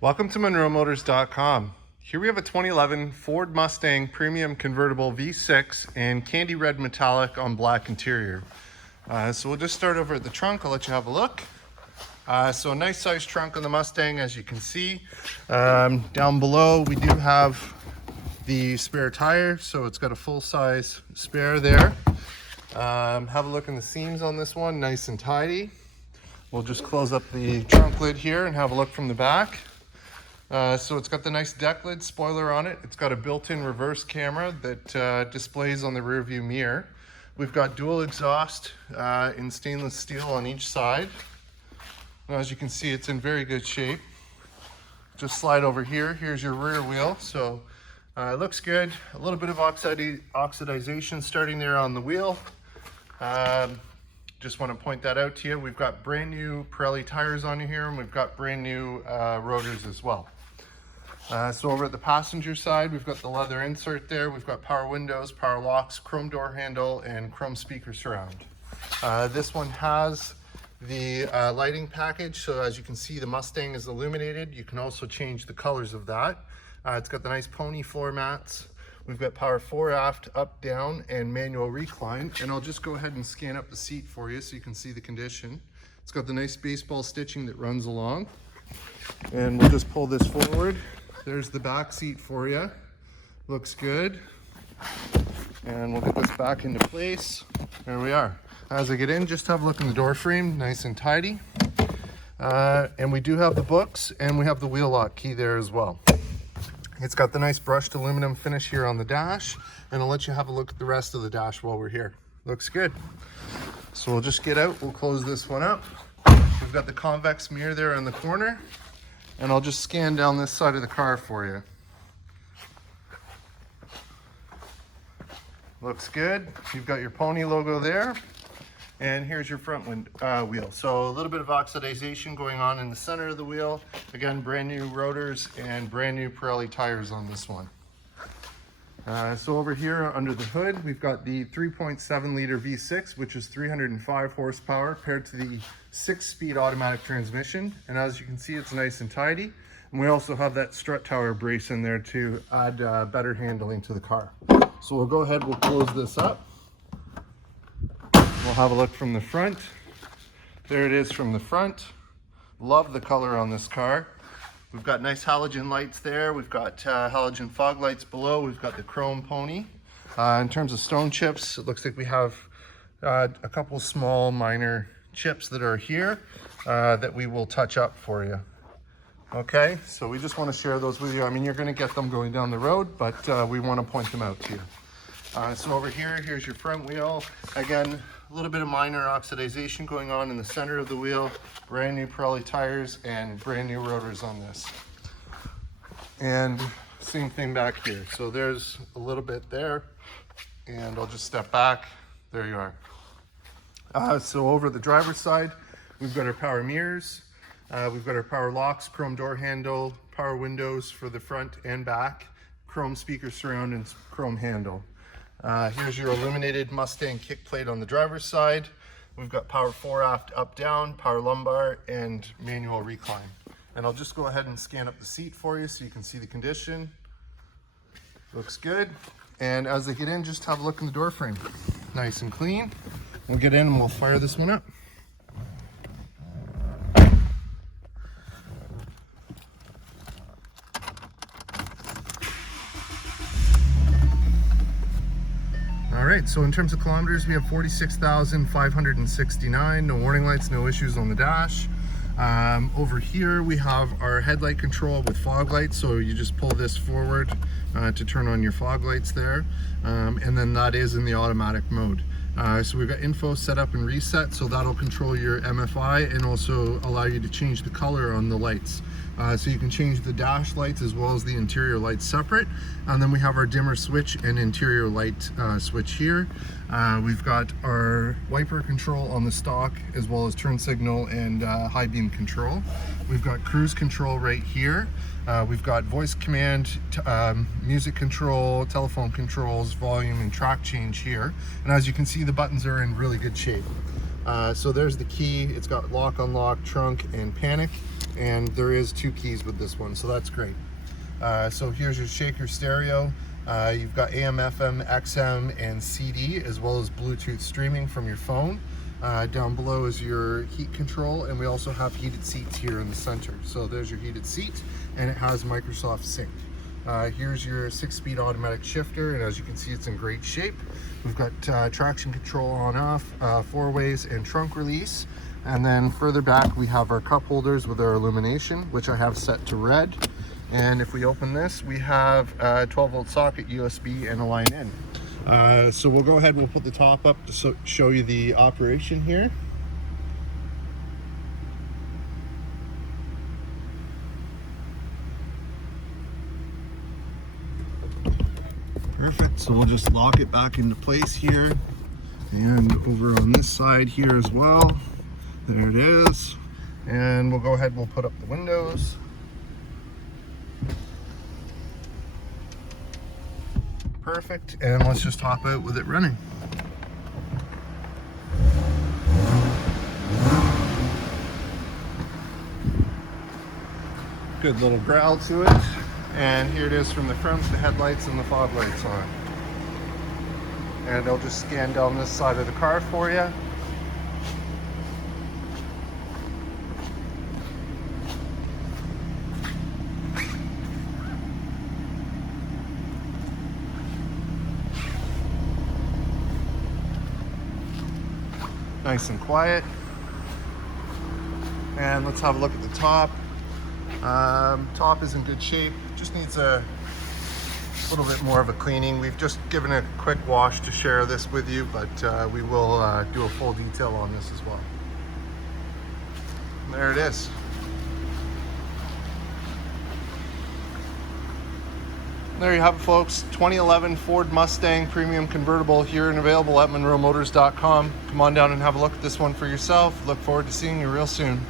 Welcome to MonroeMotors.com. Here we have a 2011 Ford Mustang Premium Convertible V6 in candy red metallic on black interior. So we'll just start over at the trunk. I'll let you have a look. So a nice size trunk on the Mustang, as you can see. Down below we do have the spare tire, so it's got a full-size spare there. Have a look in the seams on this one, nice and tidy. We'll just close up the trunk lid here and have a look from the back. So it's got the nice deck lid spoiler on it. It's got a built-in reverse camera that displays on the rear view mirror. We've got dual exhaust in stainless steel on each side. Now, as you can see, it's in very good shape. Just slide over here. Here's your rear wheel. So it looks good. A little bit of oxidization starting there on the wheel. Just want to point that out to you. We've got brand new Pirelli tires on here, and we've got brand new rotors as well. So over at the passenger side, we've got the leather insert there. We've got power windows, power locks, chrome door handle, and chrome speaker surround. This one has the lighting package. So as you can see, the Mustang is illuminated. You can also change the colors of that. It's got the nice pony floor mats. We've got power fore, aft, up, down, and manual recline. And I'll just go ahead and scan up the seat for you so you can see the condition. It's got the nice baseball stitching that runs along. And we'll just pull this forward. There's the back seat for you. Looks good. And we'll get this back into place. There we are. As I get in, just have a look in the door frame, nice and tidy. And we do have the books, and we have the wheel lock key there as well. It's got the nice brushed aluminum finish here on the dash, and I'll let you have a look at the rest of the dash while we're here. Looks good. So we'll just get out, we'll close this one up. We've got the convex mirror there in the corner, and I'll just scan down this side of the car for you. Looks good. You've got your pony logo there. And here's your front wheel. So a little bit of oxidization going on in the center of the wheel. Again, brand new rotors and brand new Pirelli tires on this one. So over here under the hood, we've got the 3.7 liter V6, which is 305 horsepower paired to the 6-speed automatic transmission. And as you can see, it's nice and tidy. And we also have that strut tower brace in there to add better handling to the car. So we'll go ahead, we'll close this up. We'll have a look from the front. There it is from the front. Love the color on this car. We've got nice halogen lights there. We've got halogen fog lights below. We've got the chrome pony. In terms of stone chips, it looks like we have a couple small minor chips that are here that we will touch up for you. Okay, so we just want to share those with you. I mean, you're going to get them going down the road, but we want to point them out to you. So over here, here's your front wheel. Again, a little bit of minor oxidization going on in the center of the wheel. Brand new Pirelli tires and brand new rotors on this. And same thing back here. So there's a little bit there, and I'll just step back. There you are. So over the driver's side, we've got our power mirrors. We've got our power locks, chrome door handle, power windows for the front and back, chrome speaker surround, and chrome handle. Here's your illuminated Mustang kick plate on the driver's side. We've got power fore, aft, up, down, power lumbar, and manual recline. And I'll just go ahead and scan up the seat for you so you can see the condition. Looks good. And as I get in, just have a look in the door frame. Nice and clean. We'll get in and we'll fire this one up. All right, so in terms of kilometers, we have 46,569. No warning lights, no issues on the dash. Over here, we have our headlight control with fog lights. So you just pull this forward to turn on your fog lights there. And then that is in the automatic mode. So we've got info set up and reset, so that'll control your MFI and also allow you to change the color on the lights. So you can change the dash lights as well as the interior lights separate. And then we have our dimmer switch and interior light switch here. We've got our wiper control on the stock as well as turn signal and high beam control. We've got cruise control right here. We've got voice command, music control, telephone controls, volume and track change here. And as you can see, the buttons are in really good shape. So there's the key. It's got lock, unlock, trunk, and panic, and there is 2 keys with this one, so that's great. So here's your shaker stereo. You've got AM, FM, XM, and CD, as well as Bluetooth streaming from your phone. Down below is your heat control, and we also have heated seats here in the center. So there's your heated seat, and it has Microsoft Sync. Here's your 6-speed automatic shifter, and as you can see, it's in great shape. We've got traction control on off, 4-ways, and trunk release. And then further back, we have our cup holders with our illumination, which I have set to red. And if we open this, we have a 12-volt socket, USB, and a line in. So we'll go ahead, we'll put the top up to show you the operation here. Perfect, so we'll just lock it back into place here. And over on this side here as well. There it is. And we'll go ahead, we'll put up the windows. Perfect, and let's just hop out with it running. Good little growl to it. And here it is from the front, the headlights and the fog lights on. And I'll just scan down this side of the car for you. Nice and quiet. And let's have a look at the top. Top is in good shape, just needs a little bit more of a cleaning. We've just given it a quick wash to share this with you, but we will do a full detail on this as well. And there it is. There you have it, folks. 2011 Ford Mustang Premium Convertible here and available at MonroeMotors.com. Come on down and have a look at this one for yourself. Look forward to seeing you real soon.